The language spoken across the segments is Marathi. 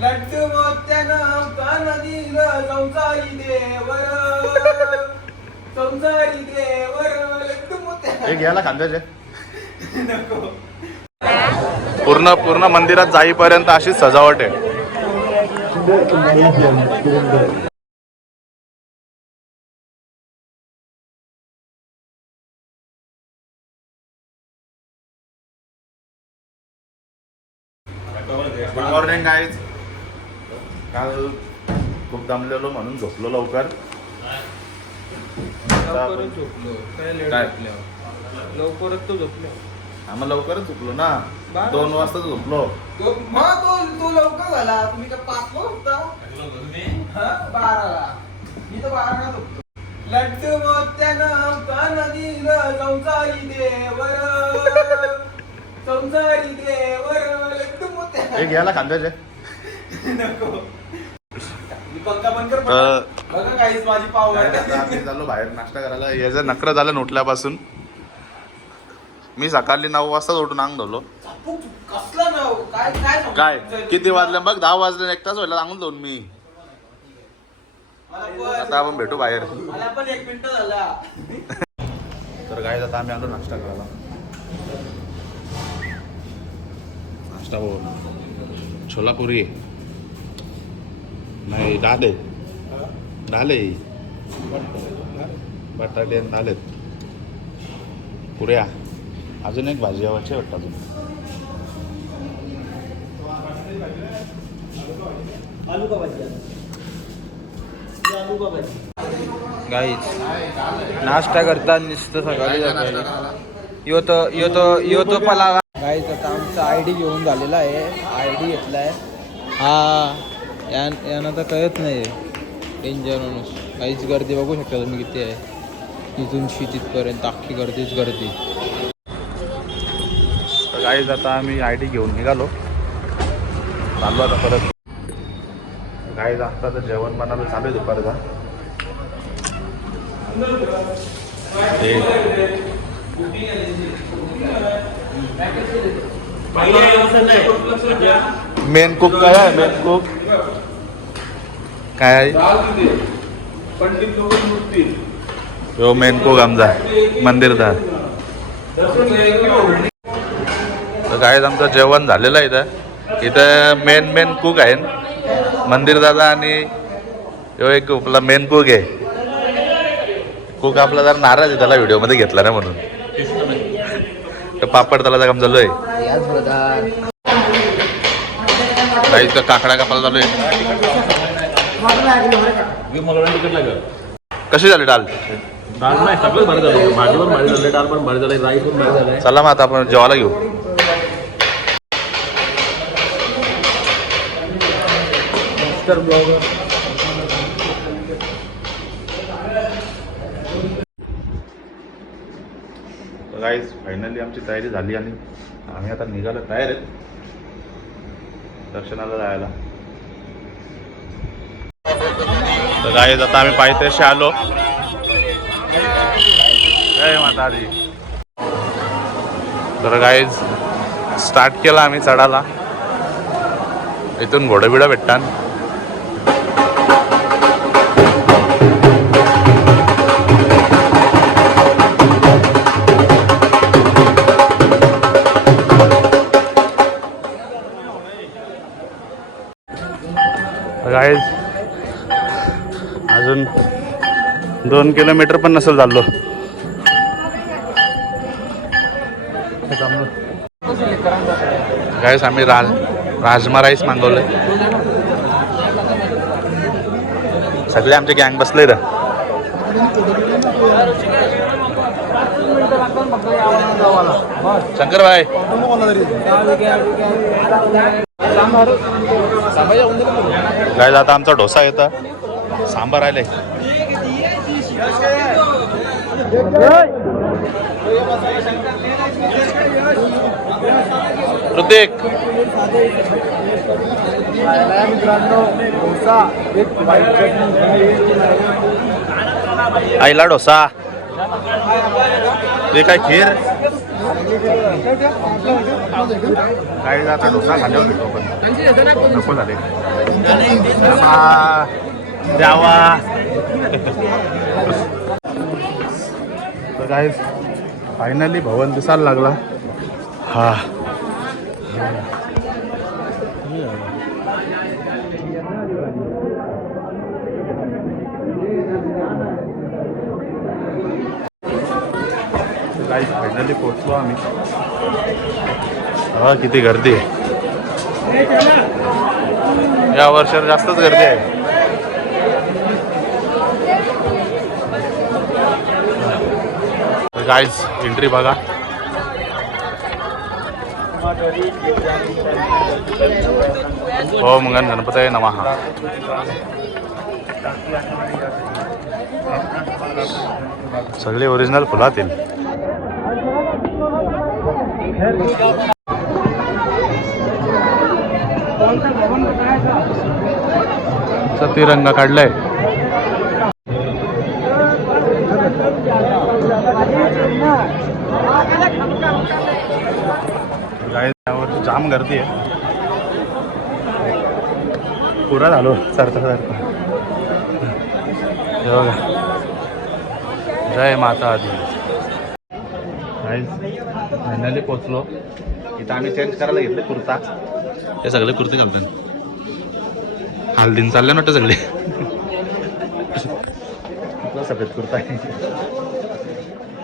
लड्डू मोत्यानं कान दिलं संसारी देवर लड्डू मोत्या हे घ्यायला खांद्याचे नको. पूर्ण मंदिरात जाईपर्यंत अशी सजावट आहे. Good morning guys. काल खूप दमलेलो म्हणून झोपलो लवकर. लवकरच तो झोपलो. आम्हाला लवकरच झोपलो ना. 2 वाजता झोपलो. तो लवकर झाला. तुम्ही तर 5 होता. 12ला. मी तर 12ला झोपलो. लड्डू मोत्यानं कान दिलं संसारी देवर लड्डू मोत्या हे घ्यायला खांद्याचे नको. पंखा बंद कर. बघा काहीच माझी पाव झालो बाहेर नाश्ता करायला. याचं नखरं झालं उठल्यापासून. मी सकाळी 9 वाजता उठून अंग धरलो. कसला नाव काय किती वाजले बघ? 10 वाजले. 1 तास व्हायला सांगून जाऊन मी. आता आपण भेटू बाहेर. मला पण 1 मिनिट झाला. तर काय आता आम्ही आलो नाश्ता करायला. नाश्ता हो छोलापुरी नाही डाल आहे बटाटे आणि डाल आहेत. पुऱ्या अजून एक भाजी आवडची वाटतं. अजून आलू का भाजी. गाईच नाश्ता करता नुसतं सकाळी यो तो पला. गाईच आता आमचा ID घेऊन झालेला आहे. ID घेतला आहे. हा यांना तर कळत नाही. डेंजर माणूस. काहीच गर्दी बघू शकता तुम्ही किती आहे. इथून तिथपर्यंत अख्खी गर्दीच गर्दी. गाईज आता आम्ही ID घेऊन निघालो. चाललो आता परत. गाईज आता तर जेवण बनायला चालू आहे दुपारचा. मेन कुक काय आहे? मेन कुक काय आहे? यो मेन कुक आमचा मंदिरचा. तर काय आमचं जेवण झालेलं आहे. इथं मेन कुक आहे मंदिर दादा आणि यो एक आपला मेन कुक आहे. कुक आपला जरा नाराज आहे. त्याला व्हिडिओमध्ये घेतला ना म्हणून. तर पापड त्याला काम चालू आहे. काही तर काकडा कापायला चालू आहे. कशी झाली डाल? डाळ नाही सगळं भारी झालं. भाजी पण भारी झाली, डाळ पण भारी झाली, राईस पण भारी झालाय. चला मग आता आपण जेवायला घेऊ. मिस्टर ब्लॉगर गाईज फायनली आमची तयारी झाली आणि आम्ही आता निघायला तयार आहेत दर्शनाला जायला. तर गाईज आता आम्ही पायथ्याशी आलो. जय माता दी. तर गाईज स्टार्ट केला आम्ही चढायला. इथून घोडबिडा भेटतात. गाईज अजून 2 किलोमीटर पण नसेल चाललो. गाईज आम्ही राजमा राईस मागवलंय. सगळे आमचे गँग बसले. शंकर भाई गाईज आता आमचा डोसा येतं. सांबार आले. प्रत्येक आईला डोसा. हे काय खीर काही आता डोसा खाल्यावर भेटतो पण नको झाले द्यावा. तर काय फायनली भवन दिसायला लागला. हा गाईस फायनली पोहोचलो आम्ही. हा किती गर्दी आहे या वर्षात, जास्तच गर्दी आहे. गाईस एंट्री बघा. हो मग गणपती नमः. सगळे ओरिजिनल फुलातील. तिरंगा काढलाय. त्यावर जाम गर्दी आहे. पुरा झालो सरता सरता. बघा जय माता आदी. फायनली पोचलो. इथं आम्ही चेंज करायला घेतले कुर्ता. हे सगळे कुर्ते घालतात. हल्दीन चालले ना सगळे. सफेद कुर्ता आहे.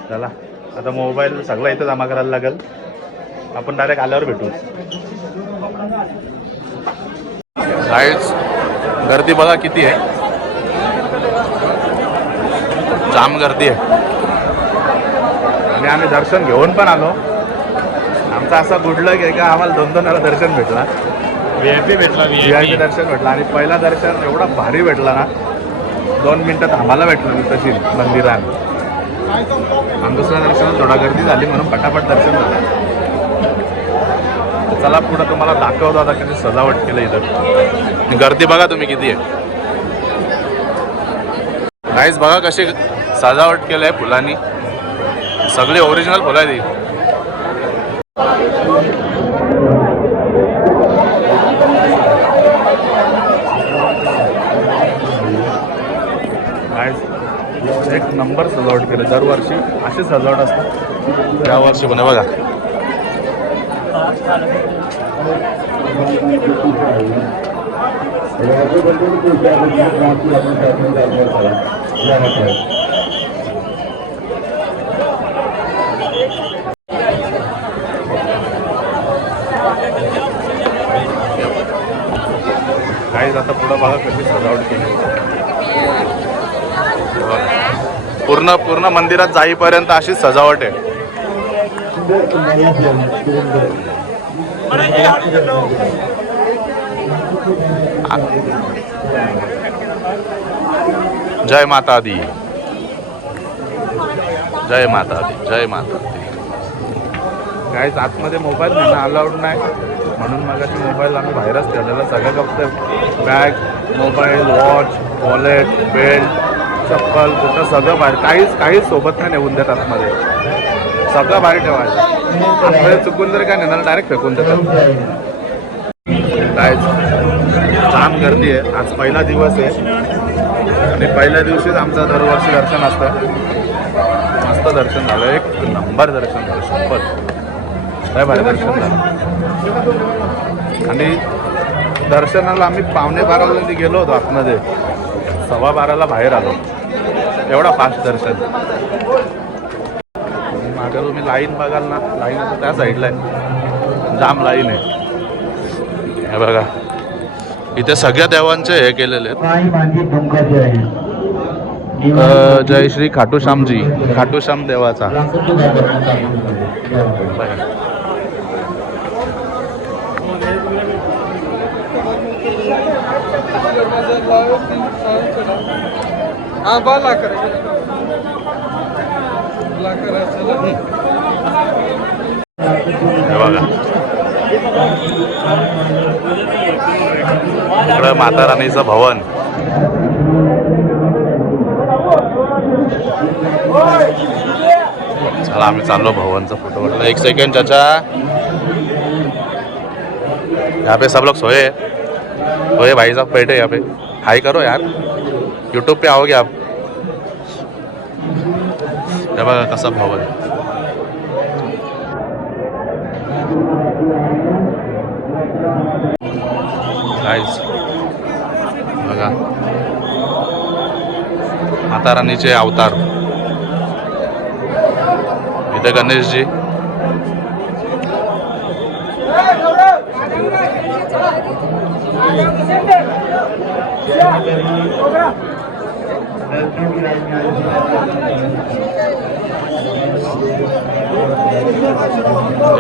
चला आता मोबाईल सगळा इथं जमा करायला लागेल. आपण डायरेक्ट आल्यावर भेटू. गाईड्स गर्दी बघा किती आहे. जाम गर्दी आहे. आणि आम्ही दर्शन घेऊन पण आलो. आमचा असा गुड लक आहे का आम्हाला 2-2 वेळा दर्शन भेटला. VIP भेटला. VIP दर्शन भेटला. आणि पहिला दर्शन एवढा भारी भेटला ना 2 मिनिटात आम्हाला भेटलं मी तशी मंदिरात. आणि दुसऱ्या दर्शनात थोडा गर्दी झाली म्हणून पटापट दर्शन झालं. चला पुढं तुम्हाला दाखवतो आता किती सजावट केलं इथं. गर्दी बघा तुम्ही किती आहे. गाईस बघा कशी सजावट केलं आहे फुलांनी. सगळे ओरिजिनल फुलं आहेत. एक नंबर सजावट केलं. दरवर्षी अशी सजावट असते. यावर्षी पण बघा. काही आता पुढं बघा कशी सजावट केली. पूर्ण मंदिरात जाईपर्यंत अशीच सजावट आहे. जय माता दी. जय माता दी. जय माता दी. काहीच आतमध्ये मोबाईल घेणं अलाउड नाही म्हणून मगाशी मोबाईल आम्ही बाहेरच ठेवलेला. सगळं फक्त bag, mobile, watch, wallet, belt, चप्पल कुठं सगळं बाहेर. काहीच सोबत नाही नेऊन देत. आतमध्ये सगळं बाहेर ठेवायचं. आतमध्ये चुकून जर काय नेणार डायरेक्ट फेकून देतात. काहीच जाम गर्दी आहे. आज पहिला दिवस आहे आणि पहिल्या दिवशीच आमचं दरवर्षी दर्शन असतं. मस्त दर्शन झालं. एक नंबर दर्शन झालं. शपथ काय भारी दर्शन झालं. आणि दर्शनाला आम्ही 11:15 गेलो होतो आतमध्ये. 12:15 बाहेर आलो. एवढा फास्ट दर्शन. मागं तुम्ही लाईन बघाल ना. लाईन आता त्या साईडला आहे. जाम लाईन आहे. हे बघा इथे सगळ्या देवांचे हे केलेले आहेत. जय श्री खाटूश्यामजी. खाटूश्याम देवाचा. बघा इकडं माता राणीचं भवन. चला आम्ही चाललो भवनचा फोटो काढला. एक सेकंड चाचा, यहाँ पे सब लोग सोए भाई साहब बैठे यहाँ पे. हाई करो यार, यूट्यूब पे आओगे आप. हे बघा कसा भवन. गाइस बघा माता रानीचे अवतार. इथे गणेशजी.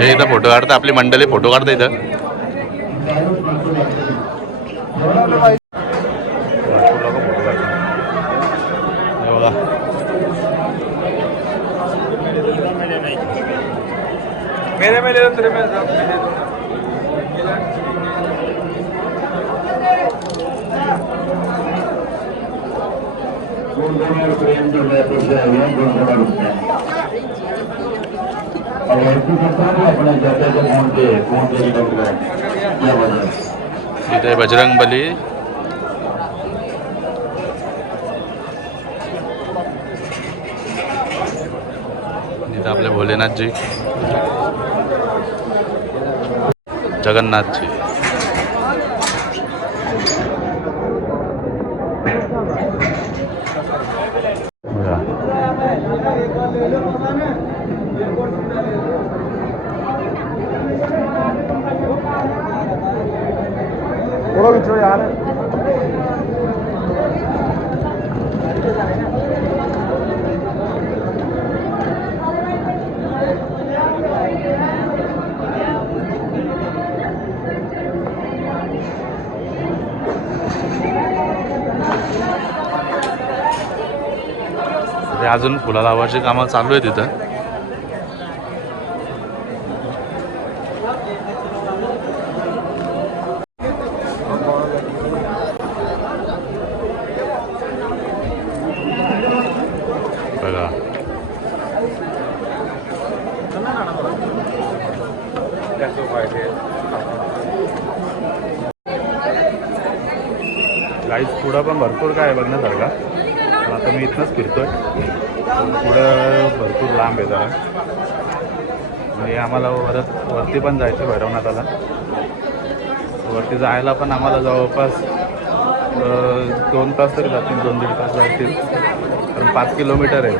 हे इथं फोटो काढता, आपली मंडळी फोटो काढता इथं. मेरे में ले लो, तेरे में इथे बजरंग बली. इथे आपले भोलेनाथजी, जगन्नाथजी. यार अजून फुला लावायची कामं चालू आहे तिथं. बघा गाईस पुढं पण भरपूर काय आहे बघण्यासारखा. आता मी इथनंच फिरतोय. पुढं भरपूर लांब आहे जरा. म्हणजे आम्हाला वरती पण जायचं भैरवनाथाला. वरती जायला पण आम्हाला जवळपास 2 तास तरी जातील, 2-1.5 तास जातील. कारण 5 किलोमीटर आहे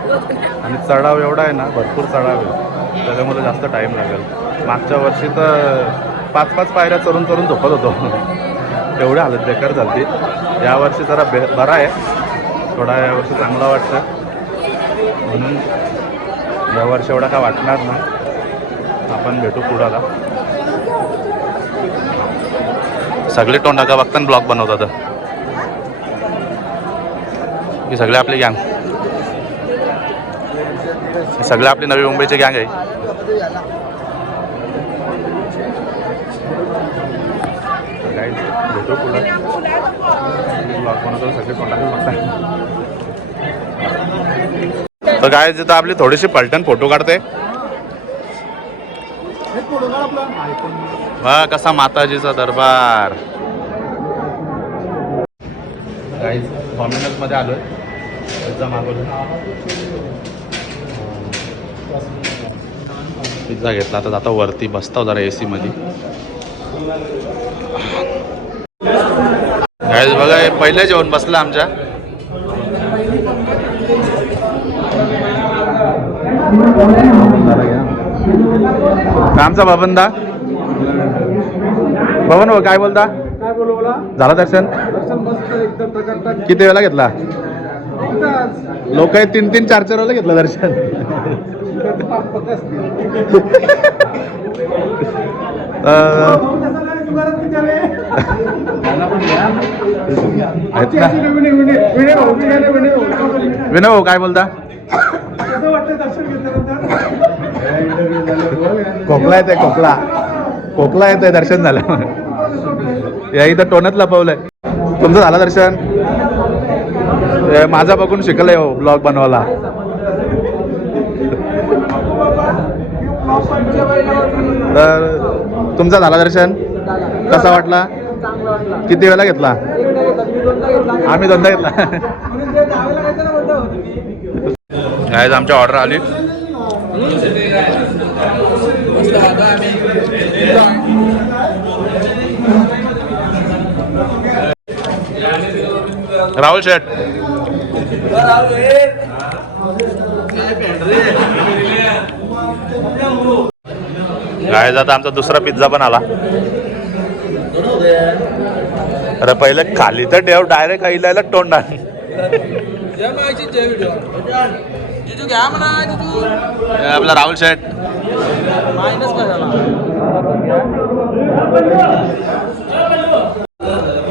आणि चढाव एवढा आहे ना, भरपूर चढाव आहे, त्याच्यामुळे जास्त टाईम लागेल. मागच्या वर्षी तर 5-5 पायऱ्या चढून चढून झोपत होतो. एवढी हालत बेकार झाली. यावर्षी जरा बरा आहे, थोडा यावर्षी चांगला वाटतं. म्हणून यावर्षी एवढा काय वाटणार ना. आपण भेटू पुढाला. सगळे तोंडाका बघताना ब्लॉग बनवतात. ही सगळे आपली गँग, सगळे आपली नवी मुंबईची गँग आहे. भेटू पुढं ब्लॉग बनवतो. सगळे तोंडाका बघतात. तर काय तिथं आपली थोडीशी पलटण फोटो काढते. हा कसा माताजीचा दरबार. गाईज डॉमिनोज मध्ये आलोय. पिझ्झा मागवलं, पिझ्झा घेतला. आता जाता वरती बसता जरा AC मध्ये. गाईज बघा हे पहिले जेवण बसलं आमच्या. कामचा बाबंदा भवन हो, काय बोलता? काय बोलू बोला. झाला दर्शन? दर्शन मस्त एकदम टकाटक. किती वेळा घेतला? लोक 3-3, 4-4 वेळा घेतलं दर्शन. विनय भाऊ काय बोलता? खोकला येतोय, खोकला येतोय. दर्शन झालं. या इथं टोनच लपवलंय. तुमचं झालं दर्शन? माझा बघून शिकलंय हो ब्लॉग बनवायला. तर तुमचा झाला दर्शन कसा वाटला? किती वेळा घेतला? आम्ही दोनदा घेतला. गाईज आमची ऑर्डर आली. राहुल शेठ गाईज आता आमचा दुसरा पिझ्झा पण आला. अरे पहिले खाली तर ठेव, डायरेक्ट खायला तोंडात. आपला राहुल शेठ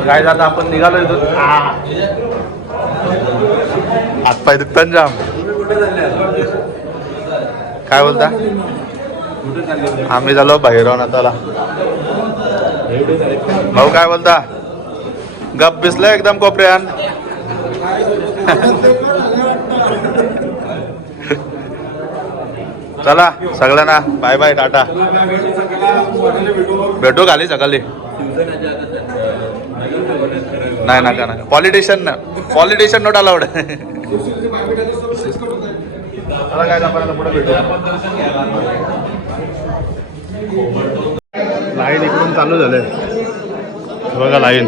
काय आता आपण निघालो इथून. हातपाय दुखतात जाम. काय बोलता? आम्ही झालो भैरवनाथाला. भाऊ काय बोलता? गप बिसलं एकदम कोपऱ्यान. चला सगळ्यांना बाय बाय टाटा. भेटू खाली सकाळी. नाही नका नका. Politician note allowed. चला काय आपण पुढे भेटू. लाईन इकडून चालू झाले बघा. लाईन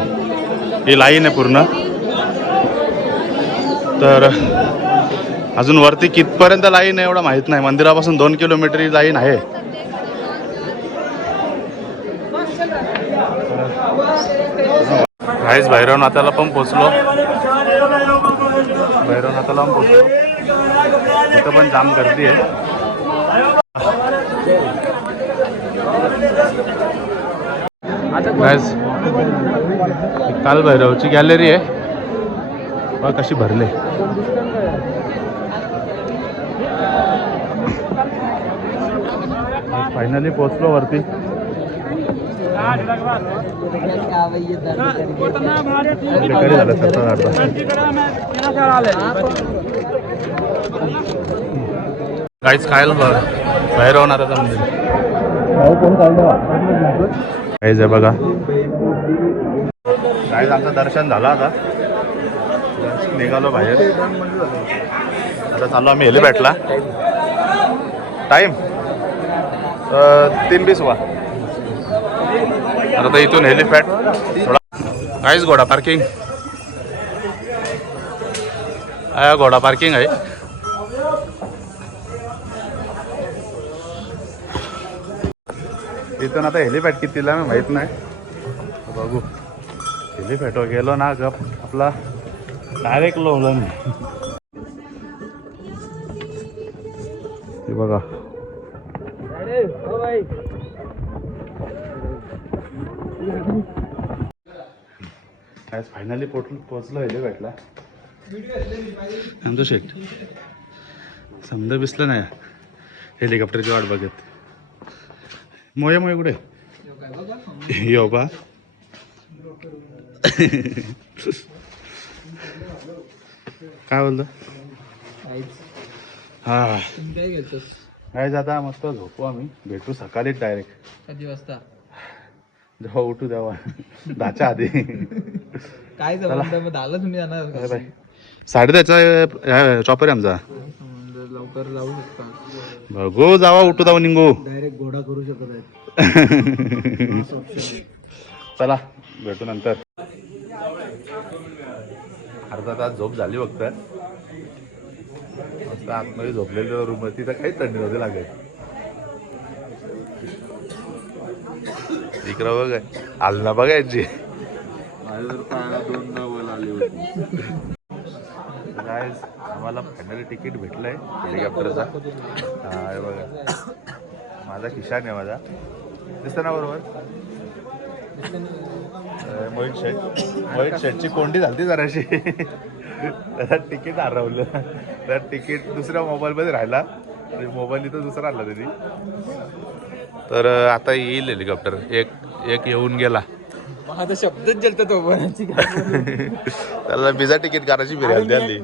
ही लाईन आहे पूर्ण. तर अजून वरती कितपर्यंत लाईन आहे एवढं माहित नाही. मंदिरापासून 2 किलोमीटर ही लाईन आहे. काहीच भैरवनाथाला पण पोचलो. भैरवनाथाला पण पोचलो. तिथं पण जाम गर्दी आहे. काल भैरवची गॅलरी आहे बघ कशी भरले. फायनली पोचलो वरती. बेकारी झालं काहीच खायला भैरवनाथाचं मंदिर काहीच आहे बघा. काहीच आमचं दर्शन झालं. आता निघालो बाहेर. आता चाललो आम्ही हेलिपॅडला. टाईम 3:20 वा. आता इथून हेलिपॅड थोडा. काहीच घोडा पार्किंग घोडा पार्किंग आहे. इथून आता हेलिपॅड कितीला मी माहीत नाही. बघू. हेलिपॅडवर गेलो ना गप आपला डायरेक्ट लोलन. हे बघा फायनली पोचलो हेलिपॅडला. आमचं शेट समजा बिसलं नाही हेलिकॉप्टरची वाट बघत. मोये मोये कुठे यो बा. काय बोलतो? हा काय आता मस्त झोपू आम्ही. भेटू सकाळीच डायरेक्ट. किती वाजता? जेव्हा उठू तेव्हा 10च्या आधी. काय झालं तुम्ही जाणार? 10:30 चॉपर आहे आमचा. लवकर जाऊ शकता. बघू जावा उठू जाऊ निघू. डायरेक्ट घोडा करू शकत आहे. चला भेटू नंतर. अर्धा तास झोप झाली फक्त. मस्त आतमध्ये झोपलेलं रूम मध्ये. तिथं काही थंडी नव्हती लागत. इकडं बघ आलना बघायची. आम्हाला फायनली तिकीट भेटलंय हेलिकॉप्टरचा. हा हे बघा माझा खिशान आहे. माझा दिसतं ना बरोबर. मोहित शेठची कोंडी झाली जराशी. त्याला तिकीट हरवलं. तर तिकीट दुसऱ्या मोबाईलमध्ये राहिला. मोबाईल इथं दुसरा आणला त्यांनी. तर आता येईल हेलिकॉप्टर. एक येऊन गेला. माझा शब्दच जलतो तो. त्याला बिझा तिकीट करायची बिर्याणी आली.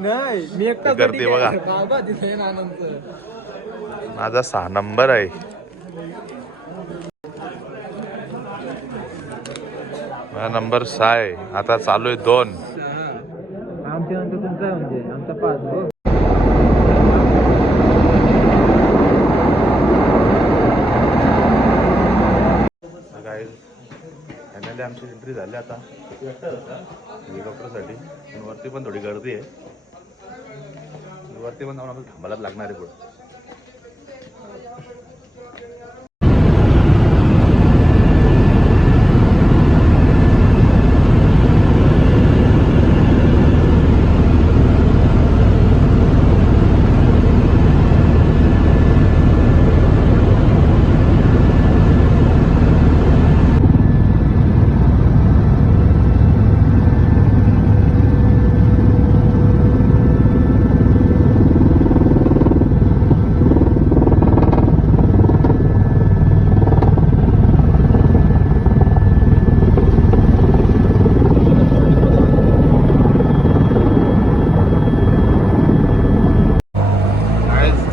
मी एकटा करते बघा. माझा 6 नंबर आहे. हा नंबर 6 आहे. आता चालू आहे 2. आमच्या नंतर तुमचा आहे म्हणजे आमचा 5 हो. काय फायनली आमची एंट्री झाली आता हेलिकॉप्टरसाठी. पण वरती पण थोडी गर्दी आहे. वरती पण जाऊन आपल्याला थांबायलाच लागणार आहे पुढे.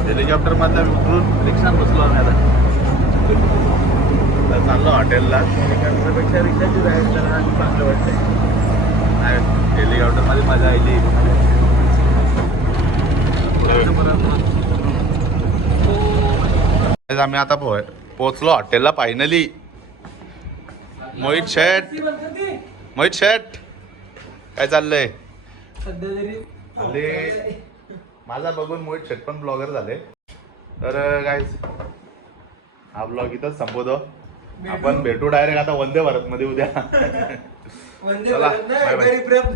हेलिकॉप्टर मधला उतरून रिक्षात बसलो आम्ही आता. चाललो हॉटेलला. पेक्षा रिक्षाची जायचं तर चांगलं वाटतंय. हेलिकॉप्टर मध्ये मजा आली. आम्ही आता पोहोचलो हॉटेलला फायनली. मोहित शेठ काय चाललंय? हल्ली माझा बघून मोहित शेठ पण ब्लॉगर झाले. तर गाईज हा ब्लॉग इथंच संपवतो. आपण भेटू डायरेक्ट आता वंदे भारत मध्ये उद्या. चला बाय बाय.